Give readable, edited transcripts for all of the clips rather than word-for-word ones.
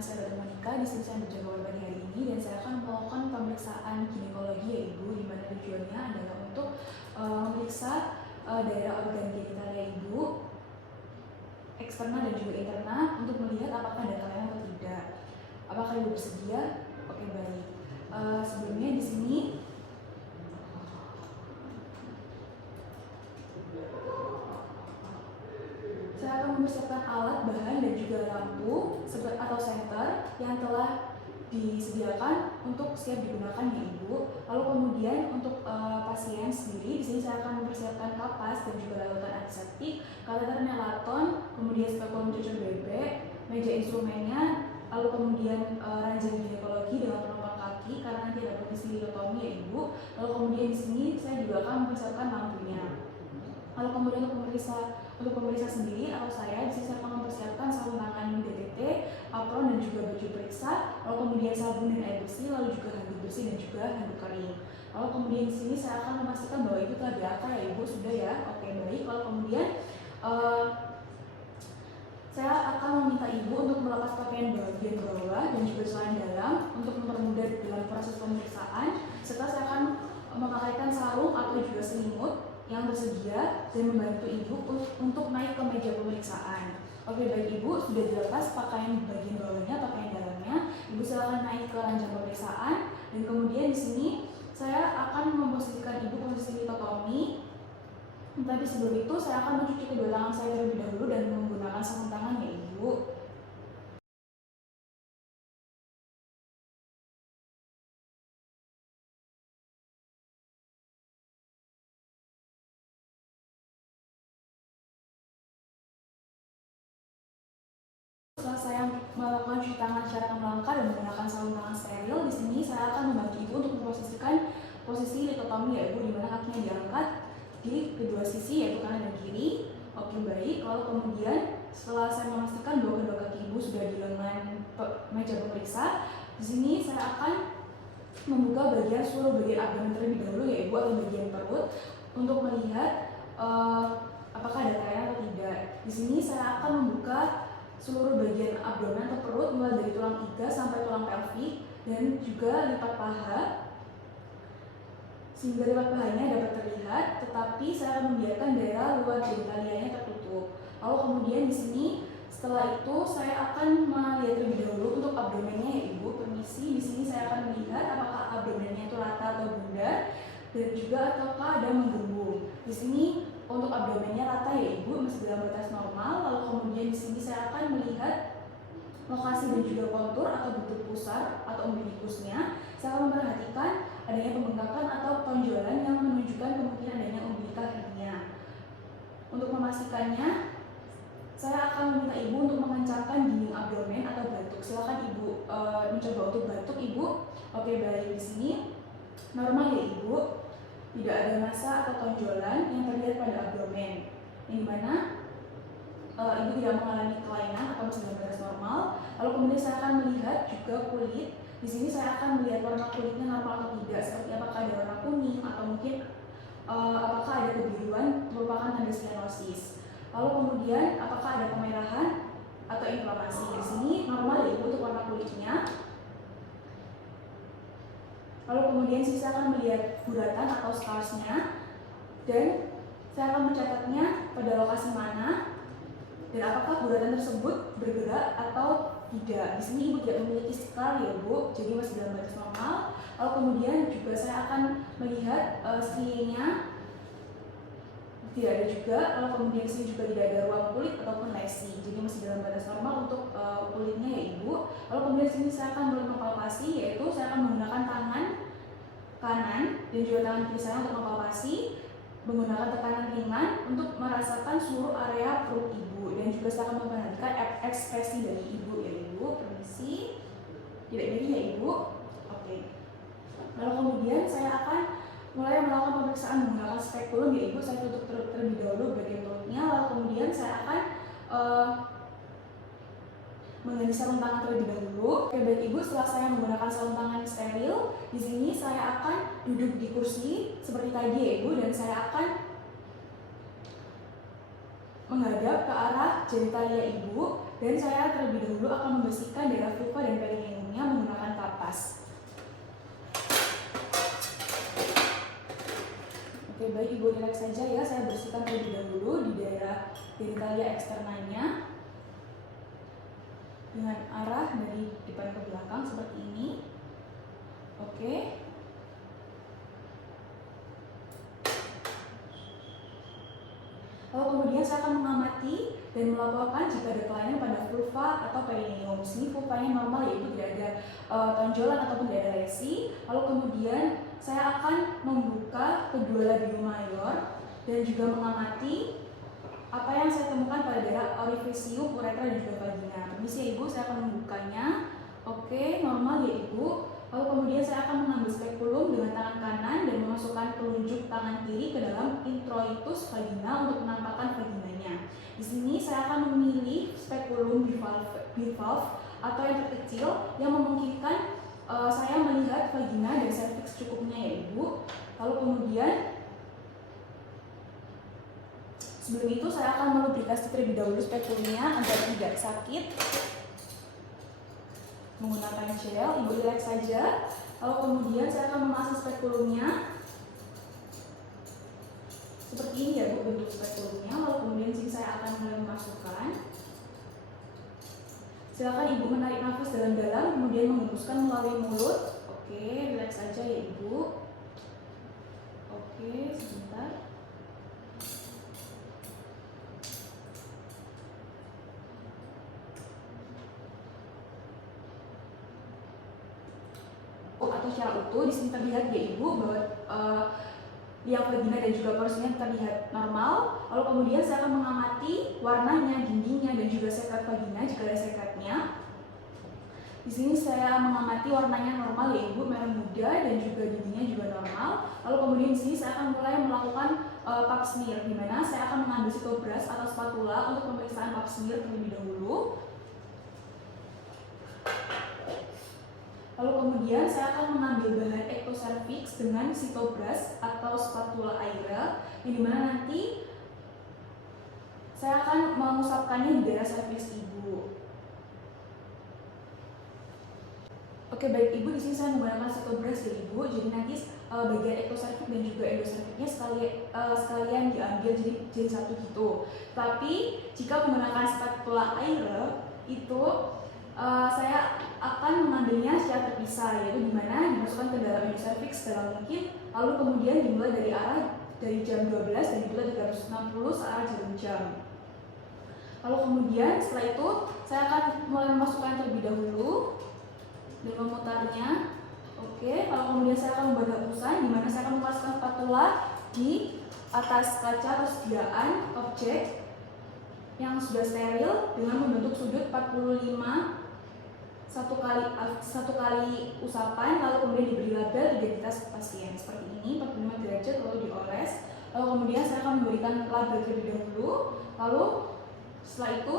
saya Dr. Monica. Di sini saya menjaga pada hari ini dan saya akan melakukan pemeriksaan ginekologi ya Ibu, di mana tujuannya adalah untuk memeriksa daerah organ genitalnya Ibu, eksternal dan juga internal, untuk melihat apakah ada kelainan atau tidak. Apakah Ibu bersedia? Oke, baik. Sebelumnya di sini saya akan mempersiapkan alat, bahan, dan juga lampu atau senter yang telah disediakan untuk siap digunakan ya Ibu. Lalu kemudian untuk pasien sendiri, di sini saya akan mempersiapkan kapas dan juga larutan antiseptik, kateter nelaton, kemudian spekulum cucur bebek, meja instrumennya, lalu kemudian ranjang ginekologi dengan penopang kaki karena nanti ada posisi litotomi ya Ibu. Lalu kemudian di sini saya juga akan mempersiapkan lampunya. Lalu kemudian untuk pemeriksa sendiri atau saya di sini saya akan mempersiapkan sarung tangan DTT, apron dan juga baju periksa, lalu kemudian sabun dan air bersih, lalu juga handuk bersih dan juga handuk kering. Lalu kemudian di sini saya akan memastikan bahwa Ibu telah diangkat ya Ibu, sudah ya. Oke, baik. Lalu kemudian saya akan meminta Ibu untuk melepas pakaian bagian bawah dan juga celana dalam untuk mempermudah dalam proses pemeriksaan, serta saya akan memakaikan sarung atau juga selimut yang tersedia dan membantu Ibu untuk naik ke meja pemeriksaan. Oke, baik Ibu, sudah dilepas pakaian bagian bawahnya, pakaian dalamnya. Ibu silakan naik ke ranjang pemeriksaan dan kemudian di sini saya akan memposisikan Ibu posisi litotomi. Tapi sebelum itu saya akan mencuci kedua tangan saya terlebih dahulu dan menggunakan sarung tangan ya Ibu. Setelah saya melakukan cuci tangan secara melangkah dan menggunakan sarung tangan steril, di sini saya akan membantu Ibu untuk memposisikan posisi litotomi ya Ibu, di mana kakinya diangkat di kedua sisi yaitu kanan dan kiri. Oke, baik. Lalu kemudian setelah saya memastikan bahwa kedua kaki Ibu sudah di lengan meja pemeriksa, di sini saya akan membuka seluruh bagian abdomen terlebih dahulu ya Ibu, atau bagian perut untuk melihat apakah ada kelainan atau tidak. Di sini saya akan membuka seluruh bagian abdomen atau perut mulai dari tulang iga sampai tulang pelvik dan juga lipat paha, sehingga lipat pahanya dapat terlihat, tetapi saya akan membiarkan daerah luar genitalianya tertutup. Lalu kemudian di sini setelah itu saya akan melihat terlebih dahulu untuk abdomennya ya Ibu. Permisi, di sini saya akan melihat apakah abdomennya itu rata atau bundar dan juga ataukah ada menggembung. Di sini untuk abdomennya rata ya Ibu, masih dalam batas normal. Lalu kemudian di sini saya akan melihat lokasi dan juga kontur atau bentuk pusar atau umbilikusnya. Saya akan memperhatikan adanya pembengkakan atau tonjolan yang menunjukkan kemungkinan adanya umbilical hernia. Untuk memastikannya, saya akan meminta Ibu untuk mengencangkan dinding abdomen atau batuk. Silakan Ibu mencoba untuk batuk Ibu. Oke, baik. Di sini normal ya Ibu. Tidak ada massa atau tonjolan yang terlihat pada abdomen, yang dimana Ibu tidak mengalami kelainan atau masih dalam batas normal. Lalu kemudian saya akan melihat juga kulit. Di sini saya akan melihat warna kulitnya normal atau tidak, seperti apakah ada warna kuning atau mungkin apakah ada kebiruan merupakan tanda stenosis. Lalu kemudian apakah ada kemerahan atau inflamasi. Di sini normal ya Ibu untuk warna kulitnya. Lalu kemudian saya akan melihat guratan atau scarsnya dan saya akan mencatatnya pada lokasi mana dan apakah guratan tersebut bergerak atau tidak. Di sini Ibu tidak memiliki scar ya Bu, jadi masih dalam batas normal. Lalu kemudian juga saya akan melihat strienya tidak ada juga. Lalu kemudian di sini juga tidak ada ruang kulit ataupun lesi, jadi masih dalam batas normal untuk kulitnya ya Ibu. Lalu kemudian di sini saya akan mulai mempalpasi, yaitu saya akan menggunakan tangan kanan dan juga tangan kiri saya untuk mempalpasi menggunakan tekanan ringan untuk merasakan seluruh area perut Ibu, dan juga saya akan memperhatikan ekspresi dari Ibu ya Ibu. Permisi, tidak nyeri ya Ibu. Oke. Lalu kemudian saya akan mulai melakukan pemeriksaan menggunakan spekulum ya Ibu. Saya tutup terlebih dahulu bagian perutnya, lalu kemudian saya akan mengganti sarung tangan terlebih dahulu. Oke, baik Ibu, setelah saya menggunakan sarung tangan steril, di sini saya akan duduk di kursi seperti tadi ya Ibu, dan saya akan menghadap ke arah genitalia Ibu, dan saya terlebih dahulu akan membersihkan daerah vulva Oke, baik Ibu, relax saja ya. Saya bersihkan terlebih dahulu di daerah genitalia eksternalnya dengan arah dari depan ke belakang seperti ini. Oke. Lalu kemudian saya akan mengamati dan melaporkan jika ada kelainan pada vulva atau perineum. Di sini vulvanya normal, yaitu tidak ada tonjolan ataupun tidak ada lesi. Lalu kemudian saya akan membuka kedua labium mayor dan juga mengamati apa yang saya temukan pada daerah orifisium, uretra dan juga vagina. Permisi ya Ibu, saya akan membukanya. Oke, normal ya Ibu. Lalu kemudian saya akan mengambil spekulum dengan tangan kanan dan memasukkan telunjuk tangan kiri ke dalam introitus vagina untuk menampakkan vaginanya. Di sini saya akan memilih spekulum bivalve atau yang terkecil yang memungkinkan saya melihat vagina dan cervix cukupnya ya Ibu. Lalu kemudian sebelum itu saya akan melubrikasi terlebih dahulu spekulumnya agar tidak sakit menggunakan gel. Ibu relax saja. Lalu kemudian saya akan memasang spekulumnya seperti ini ya Bu, bentuk spekulumnya. Lalu kemudian sini saya akan mulai memasukkan. Silakan Ibu menarik nafas dalam-dalam, kemudian menghembuskan melalui mulut. Oke, relax saja ya Ibu. Oke, sebentar. Atau secara utuh, di sini terlihat ya Ibu bahwa liang vagina dan juga porsinya terlihat normal. Lalu kemudian saya akan mengamati warnanya, dindingnya dan juga sekret vagina jika ada sekretnya. Di sini saya mengamati warnanya normal ya Ibu, merah muda dan juga dindingnya juga normal. Lalu kemudian di sini saya akan mulai melakukan pap smear, di mana saya akan mengambil sitobras atau spatula untuk pemeriksaan pap smear terlebih dahulu. Lalu kemudian saya akan mengambil bahan ectocervix dengan sitobras atau spatula Aira, yang dimana nanti saya akan mengusapkannya di daerah cervix Ibu. Oke baik Ibu, di sini saya menggunakan sitobras ya Ibu, jadi nanti bagian ectocervix dan juga endocervixnya sekalian diambil jadi satu gitu. Tapi jika menggunakan spatula Aira itu saya akan mengambilnya secara terpisah, yaitu dimana dimasukkan ke dalam endocervix sedalam mungkin, lalu kemudian dimulai dari jam 12 dan ditutup 360 searah jarum jam. Lalu kemudian setelah itu saya akan mulai memasukkan terlebih dahulu dan memutarnya. Oke, lalu kemudian saya akan membuat hapusan, dimana saya akan memasukkan spatula di atas kaca atau sediaan objek yang sudah steril dengan membentuk sudut 45 satu kali usapan, lalu kemudian diberi label identitas pasien seperti ini 45 derajat, lalu dioles. Lalu kemudian saya akan memberikan label terlebih dahulu. Lalu setelah itu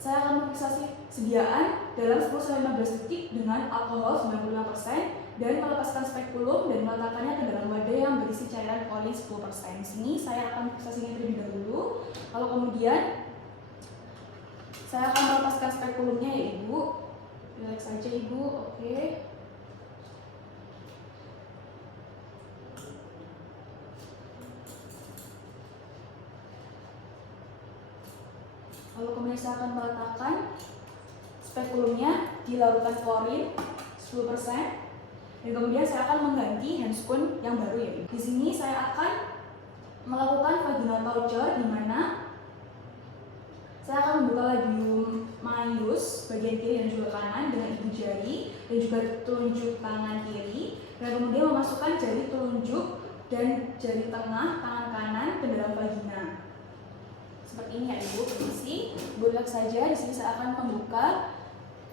saya akan mefiksasi sediaan dalam 10-15 detik dengan alkohol 95% dan melepaskan spekulum dan meletakkannya ke dalam wadah yang berisi cairan kolin 10%. Di sini saya akan fiksasinya terlebih dahulu. Lalu kemudian saya akan melepaskan spekulumnya ya Ibu. Relax saja Ibu, oke. Lalu kemudian saya akan meletakkan spekulumnya di larutan klorin 10%. Dan kemudian saya akan mengganti handscoon yang baru ya Ibu. Di sini saya akan melakukan vaginal torture, di mana saya akan membuka labium maius bagian kiri dan juga kanan dengan ibu jari dan juga telunjuk tangan kiri, dan kemudian memasukkan jari telunjuk dan jari tengah tangan kanan ke dalam vagina. Seperti ini ya Ibu, permisi. Relax saja. Di sini saya akan membuka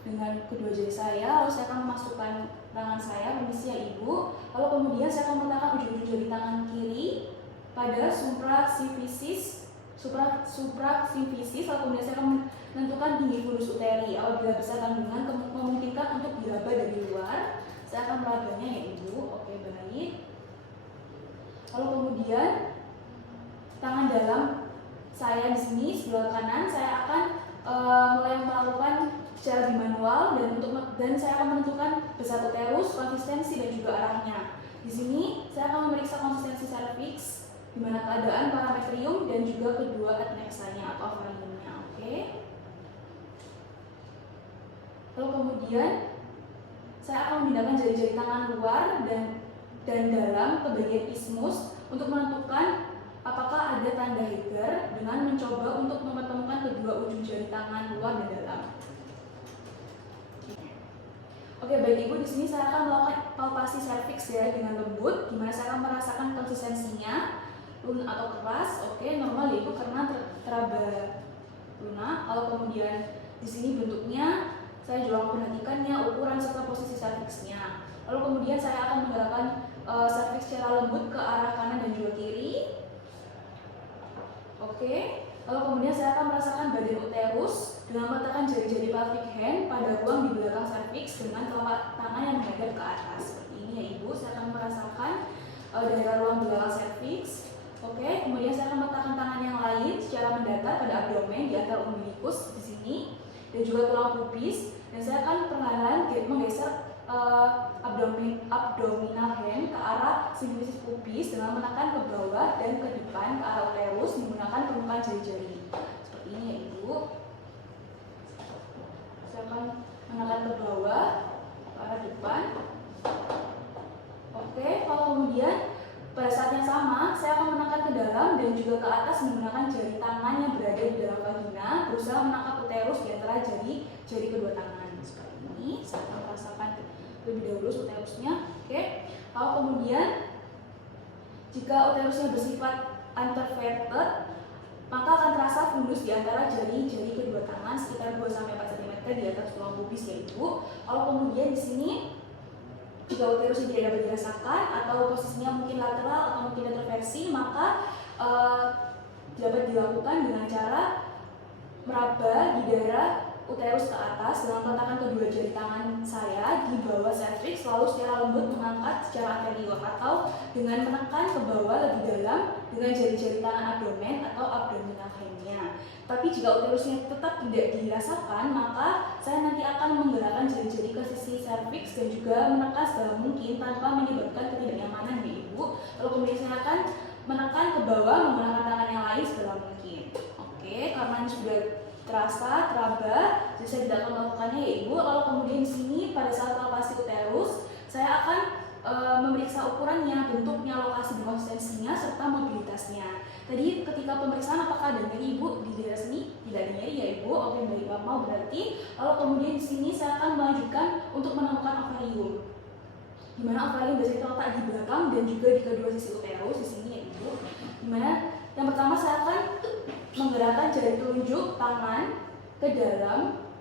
dengan kedua jari saya, lalu saya akan memasukkan tangan saya, permisi ya Ibu. Lalu kemudian saya akan meletakkan ujung-ujung jari tangan kiri pada suprasimfisis, lalu kemudian saya akan menentukan tinggi fundus uteri. Apabila besar kandungan memungkinkan untuk diraba dari luar, saya akan merabanya ya Ibu. Oke baik. Lalu kemudian tangan dalam saya di sini sebelah kanan saya akan mulai melakukan secara manual dan saya akan menentukan besar uterus, konsistensi dan juga arahnya. Di sini saya akan memeriksa konsistensi serviks, di mana keadaan parametrium dan juga kedua adnexanya atau ovariumnya. Oke. Lalu kemudian saya akan memindahkan jari-jari tangan luar dan dalam ke bagian ismus untuk menentukan apakah ada tanda Heger dengan mencoba untuk mempertemukan kedua ujung jari tangan luar dan dalam. Oke, baik Ibu, di sini saya akan melakukan palpasi serviks ya dengan lembut, di mana saya akan merasakan konsistensinya lunak atau keras. Oke, normal ya Ibu karena teraba lunak. Lalu kemudian di sini bentuknya saya juga memperhatikannya, ukuran serta posisi serviksnya. Lalu kemudian saya akan menggerakkan serviks secara lembut ke arah kanan dan juga kiri. Oke. Lalu kemudian saya akan merasakan badan uterus dengan meletakkan jari-jari pelvic hand pada ruang di belakang serviks dengan telapak tangan yang menghadap ke atas. Seperti ini ya Ibu, saya akan merasakan daerah ruang di belakang serviks. Oke, kemudian saya akan meletakkan tangan yang lain secara mendatar pada abdomen di antara umbilikus di sini dan juga tulang pubis, dan saya akan perlahan menggeser abdominal hand ke arah simfisis pubis dengan menekan ke bawah dan ke depan ke arah uterus menggunakan permukaan jari-jari. Seperti ini ya Ibu. Saya akan menekan ke bawah ke arah depan. Oke, kalau kemudian pada saat yang sama saya akan menekan ke dalam dan juga ke atas menggunakan jari tangan yang berada di dalam vagina, berusaha menangkap uterus di antara jari kedua tangan. Seperti ini, saya akan merasakan lebih dahulu uterusnya. Oke. Lalu kemudian jika uterusnya bersifat anterverted, maka akan terasa fundus di antara jari-jari kedua tangan sekitar 2-4 cm di atas tulang pubis ya Ibu. Lalu kemudian di sini jika uterusnya tidak dapat dirasakan atau posisinya mungkin lateral atau mungkin retroversi, maka dapat dilakukan dengan cara meraba di daerah uterus ke atas dengan meletakkan kedua jari tangan saya di bawah serviks, lalu secara lembut mengangkat secara anterior atau dengan menekan ke bawah lebih dalam dengan jari-jari tangan abdomen atau abdominal hand-nya. Tapi jika uterusnya tetap tidak dirasakan, maka saya nanti akan menggerakkan jari-jari ke sisi serviks dan juga menekan sedalam mungkin tanpa menyebabkan ketidaknyamanan ya Ibu. Lalu kemudian saya akan menekan ke bawah menggunakan tangan yang lain sedalam mungkin. Oke, karena ini sudah terasa, teraba, jadi saya tidak akan melakukannya ya Ibu. Lalu kemudian di sini pada saat palpasi uterus, saya akan memeriksa ukurannya, bentuknya, lokasi dan konsistensinya, serta mobilitasnya. Tadi ketika pemeriksaan apakah ada nyeri Ibu di daerah sini? Tidak ada nyeri ya Ibu. Oke, baik, mau berarti. Lalu kemudian di sini saya akan melanjutkan untuk menemukan ovarium. Di mana ovarium biasanya terletak di belakang dan juga di kedua sisi uterus di sini ya Ibu. Di mana yang pertama saya akan menggerakkan jari telunjuk tangan ke dalam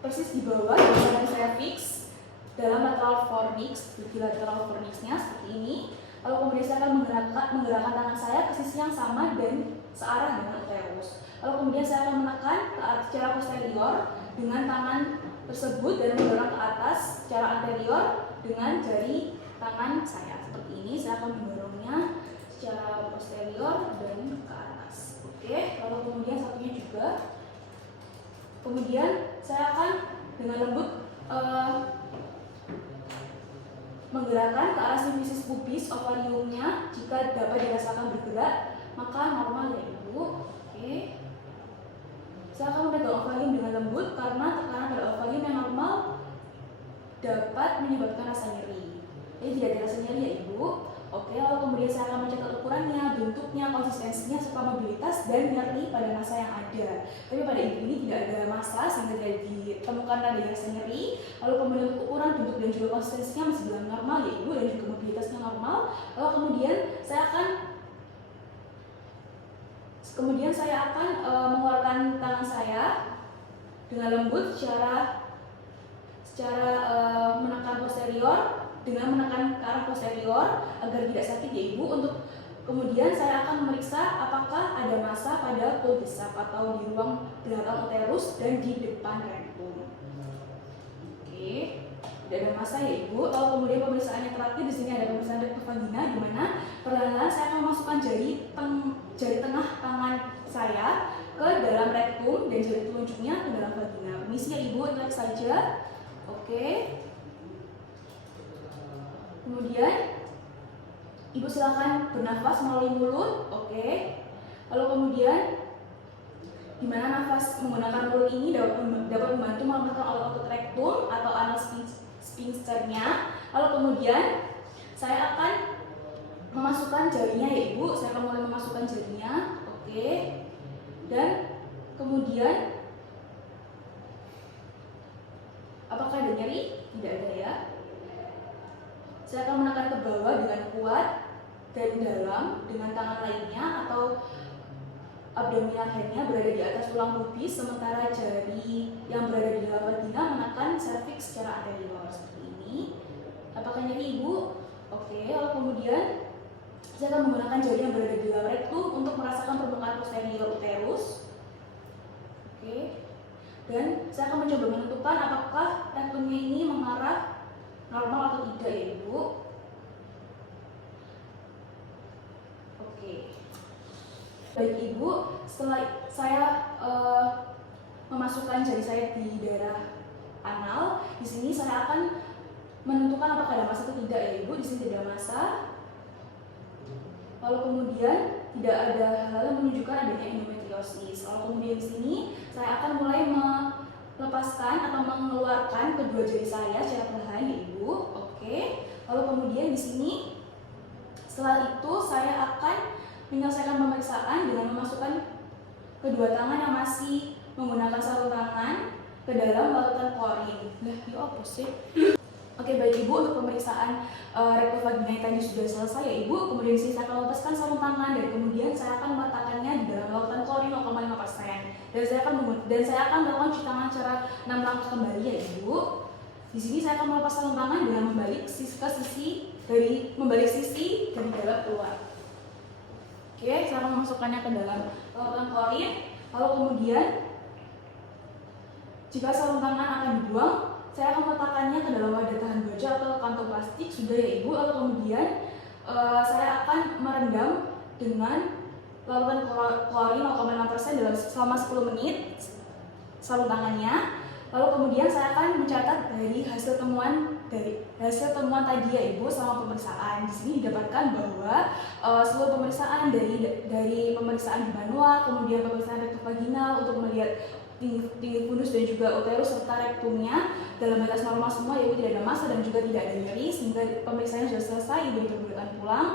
persis di bawah bagian serviks dalam lateral fornix, di lateral fornixnya seperti ini. Lalu kemudian saya akan menggerakkan tangan saya ke sisi yang sama dan searah dengan uterus. Lalu kemudian saya akan menekan ke atas secara posterior dengan tangan tersebut dan mendorong ke atas secara anterior dengan jari tangan saya. Seperti ini saya akan mendorongnya secara posterior dan ke atas. Oke, lalu kemudian satunya juga. Kemudian saya akan dengan lembut menggerakkan ke arah simfisis pubis ovariumnya. Jika dapat dirasakan bergerak, maka normal ya Ibu. Oke. Saya akan memegang ovarium dengan lembut karena tekanan pada ovarium yang normal dapat menyebabkan rasa nyeri. Jadi tidak ada rasa nyeri ya Ibu. Oke, lalu kemudian saya akan mencatat ukurannya, bentuknya, konsistensinya, serta mobilitas dan nyeri pada masa yang ada. Tapi pada ibu ini tidak ada masa sehingga tidak ditemukan ada rasa nyeri. Lalu kemudian untuk ukuran, bentuk dan juga konsistensinya masih dalam normal ya Ibu, dan juga mobilitasnya normal. Lalu kemudian saya akan mengeluarkan tangan saya dengan lembut secara menekan posterior dengan menekan ke arah posterior agar tidak sakit ya Ibu. Untuk kemudian saya akan memeriksa apakah ada massa pada pulgesap atau di ruang belakang uterus dan di depan rektum. Oke, tidak ada massa ya Ibu. Lalu kemudian pemeriksaan yang terakhir di sini ada pemeriksaan rektum vagina, di mana perlahan-lahan saya akan memasukkan jari tengah tangan saya ke dalam rektum dan jari telunjuknya ke dalam vagina. Misinya Ibu, relax saja. Oke. Kemudian ibu silakan bernafas melalui mulut, oke. Lalu kemudian dimana nafas menggunakan mulut ini dapat membantu melemahkan otot rektum atau anal sphincternya. Lalu kemudian saya akan memasukkan jarinya ya ibu, saya akan mulai memasukkan jarinya, oke. Dan kemudian apakah ada nyeri? Tidak ada ya. Saya akan menekan ke bawah dengan kuat dan dalam dengan tangan lainnya atau abdominal handnya berada di atas tulang pubis, sementara jari yang berada di dalam vagina menekan serviks secara anterior seperti ini. Apakah nyeri ibu? Oke, lalu kemudian saya akan menggunakan jari yang berada di dalam rektum untuk merasakan permukaan posterior uterus. Oke. Dan saya akan mencoba menentukan apakah rektumnya ini mengarah normal atau tidak ya ibu. Oke. Baik ibu, setelah saya memasukkan jari saya di daerah anal, di sini saya akan menentukan apakah ada massa atau tidak ya ibu. Di sini tidak ada massa. Lalu kemudian tidak ada hal yang menunjukkan adanya endometriosis. Lalu kemudian di sini saya akan mulai melepaskan atau mengeluarkan kedua jari saya secara perlahan ya ibu. Oke. Lalu kemudian di sini setelah itu saya akan menyelesaikan pemeriksaan dengan memasukkan kedua tangan yang masih menggunakan sarung tangan ke dalam larutan klorin. Lah, ya apa sih? Oke, baik ibu, untuk pemeriksaan rektum vagina yang tadi sudah selesai ya ibu. Kemudian saya akan lepaskan sarung tangan dan kemudian saya akan meletakkannya di dalam larutan klorin 0,5%. Dan saya akan melakukan cuci tangan secara 6 langkah kembali ya ibu. Di sini saya akan melepas sarung tangan dengan membalik sisi dari dalam keluar. Oke, saya akan memasukkannya ke dalam larutan klorin. Lalu kemudian jika sarung tangan akan dibuang, saya akan meletakkannya ke dalam wadah tahan baja atau kantong plastik sudah ya ibu. Lalu kemudian saya akan merendam dengan larutan klorin 0,6% selama 10 menit sarung tangannya. Lalu kemudian saya akan mencatat dari hasil temuan tadi ya ibu selama pemeriksaan. Di sini didapatkan bahwa seluruh pemeriksaan dari pemeriksaan manual, kemudian pemeriksaan rektum vaginal untuk melihat tinggi fundus dan juga uterus serta rektumnya dalam batas normal semua, yaitu tidak ada massa dan juga tidak ada nyeri, sehingga pemeriksaannya sudah selesai, ibu diperbolehkan pulang.